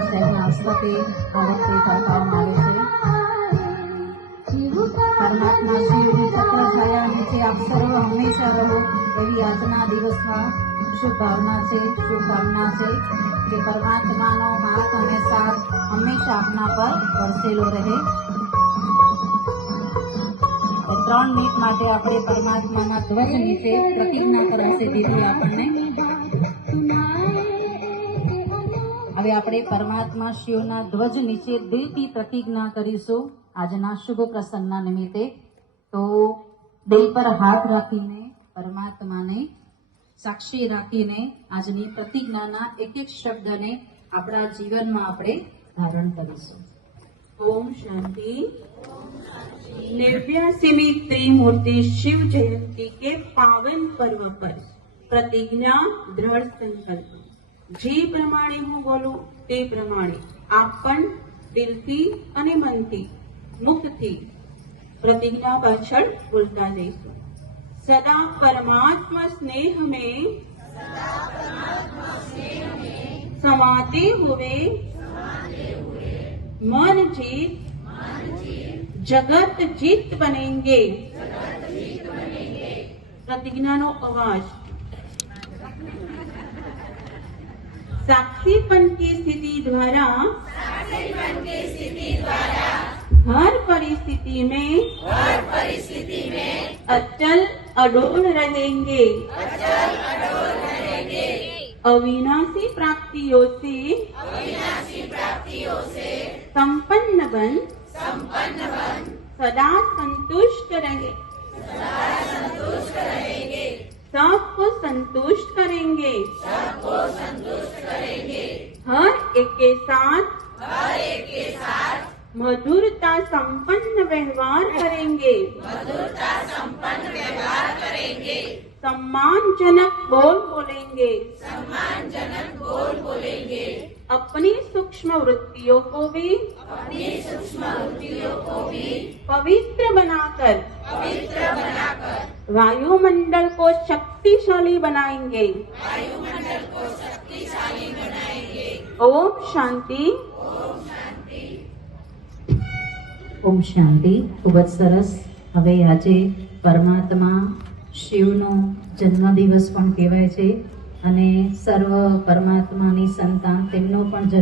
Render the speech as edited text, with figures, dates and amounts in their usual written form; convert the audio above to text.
મહારાજ સાહેબના હસ્તકે આ વખતે ફરકાવવામાં આવે છે। પરમાત્મા શિવની છત્ર છાયા નીચે આપ સર્વ હંમેશા રહો એવી આજના દિવસમાં શુભભાવના છે કે પરમાત્માનો હાથ અને સાથ હંમેશા આપના પર વરસેલો રહે। 3 મિનિટ માટે આપણે પરમાત્માના ધ્વજ નીચે પ્રતિજ્ઞા કરશે દીધી આપણને। હવે આપણે પરમાત્મા શિવના ધ્વજ નીચે દિલથી પ્રતિજ્ઞા કરીશું આજના શુભ પ્રસંગના નિમિત્તે। તો દિલ પર હાથ રાખીને પરમાત્માને સાક્ષી રાખીને આજની પ્રતિજ્ઞાના એક એક શબ્દને આપણા જીવનમાં આપણે ધારણ કરીશું। ओम शांति। 89वीं त्रिमूर्ति शिव जयंती के पावन पर्व पर प्रतिज्ञा दृढ़ संकल्प। जे प्रमाणे હું બોલું તે પ્રમાણે આપ પણ દિલથી અને મનથી મુખથી प्रतिज्ञा પાછળ બોલતા જઈશું। सदा परमात्मा स्नेह में समाते हुए मन जीत जगत जीत बनेंगे। प्रतिज्ञानो अवाज। साक्षीपन की स्थिति द्वारा हर परिस्थिति में अचल अडोल रहेंगे। अविनाशी प्राप्तियों से संपन्न बन सदा संतुष्ट रहे। सबको संतुष्ट करेंगे। हर एक के साथ मधुरता संपन्न व्यवहार करेंगे। सम्मानजनक बोल बोलेंगे। अपनी सूक्ष्म वृत्तियों को भी पवित्र बनाकर वायुमंडल को शक्तिशाली बनाएंगे। ओम शांति। ઓમ શાંતિ। ખૂબ જ સરસ। હવે આજે પરમાત્મા શિવનો જન્મદિવસ પણ કહેવાય છે અને સર્વ પરમાત્માની સંતાન તેમનો પણ જન્મ